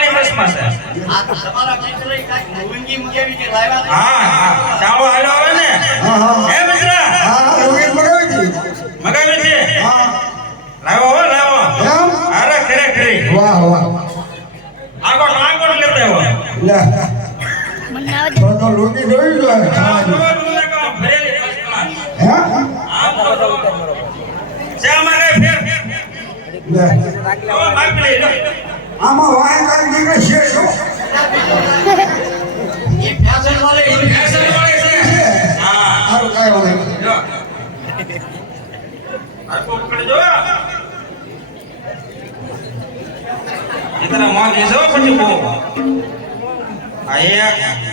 મિત્ર તમારા મિત્રએ કાંઈક મૂંગી લાવ્યા? હા. ચાલો હાલો. First class. હે આમ વાય કરી છે શું એ ફેશન વાળી એવી ફેશન વાળી છે. હા. વાંધો જો. આ. એ છે.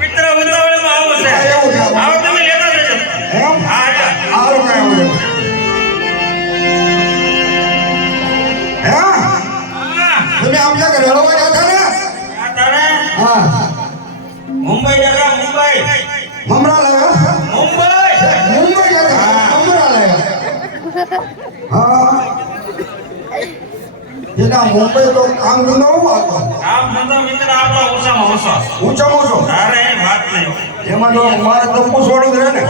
મિત્ર ઉતાવળમાં આવો છે. જેના મુંબઈ તો કામ ધંધો હું આમ ધંધો મિત્ર આપણો ઓછામાં ઓછો. ઓછામાં ઓછો. અરે વાત નહીં. એમાં જો મારે તપુ છોડું રહે ને.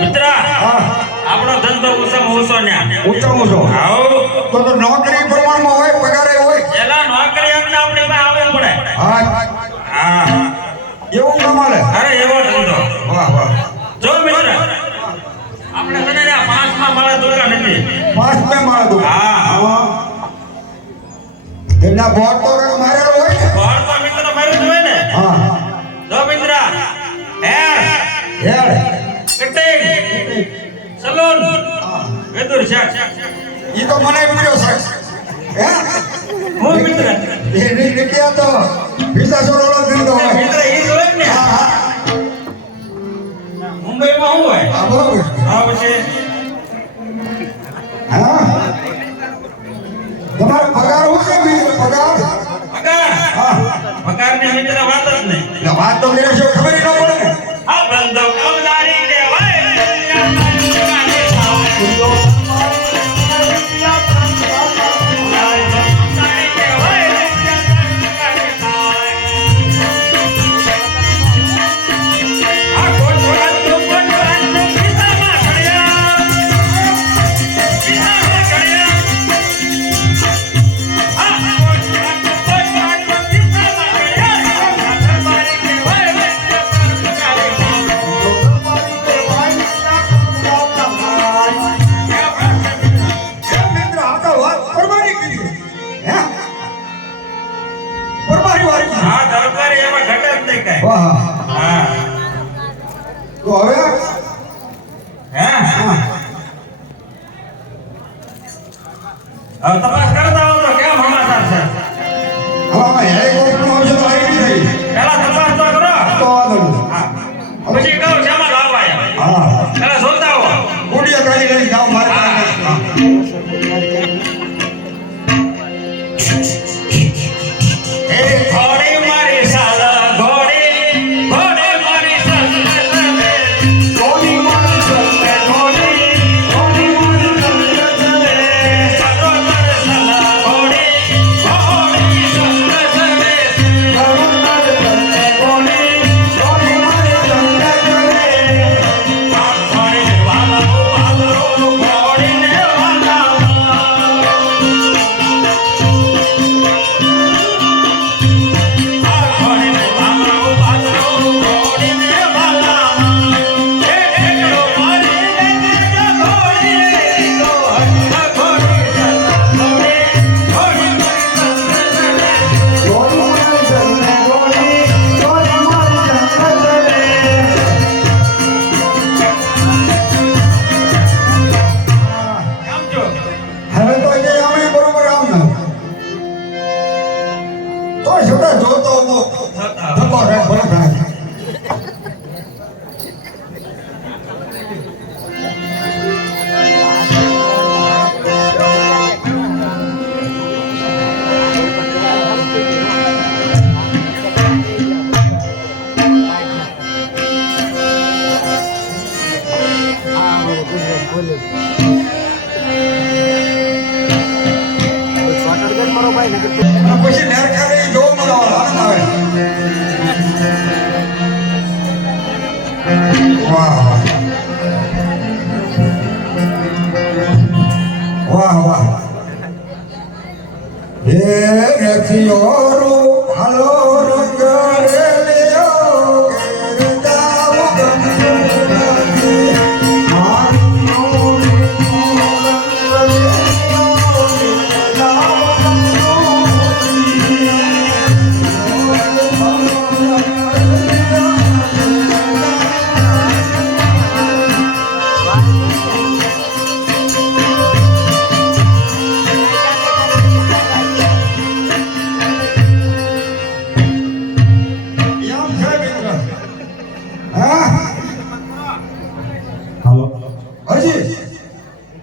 મિત્ર હા. આપણો ધંધો ઓછામાં ઓછો ને ઊંચામાં ઓછો. આવો. તો તો નોકરી પ્રમાણમાં હોય પગારે હોય એલા નોકરી એટલે આપણે પાસે આવવું પડે હા હા એવું કમાલે અરે એવો ધંધો વાહ વાહ જો મિત્ર આપણે તને ત્યાં પાંચમા માળે દુકાન હતી પાંચ પે મારા દો હા. બોટ તો કંઈક મારેલો હોય ને? ઘર તો મિત્ર મારેલો હોય ને? હા. જો મિત્ર હેર. Head cutting. સલૂન. વેદુર શાક. ઈ તો મને મળ્યો છે હે? હું મિત્ર? એ નીકળ્યા તો વિસા સોરોલો ધંધો હોય. મિત્ર ઈ જોઈ ને? હા હા. મુંબઈમાં હું હોય? હા બરોબર. પછી હા. તમારો પગાર હું પગાર? પગાર? ની પગારની વાત જ નહીં. વાત તો મેરે શું ખબર? ન પડે હવે હે? તપાસ કરતા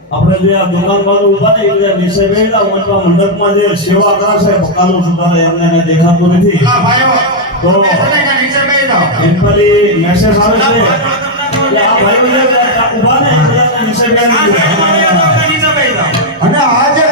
આપણે જે આ દુકાન બાજુ ઉભા ને એટલે વિષય બેડા મંડપમાં મંડપમાં જે સેવા કરે છે પકાનું સુધારે એમને એને દેખાતું નથી તો એમ્પલી મેસેજ આવે છે કે આ ભાઈઓ જે ઉભા ને અને આ જે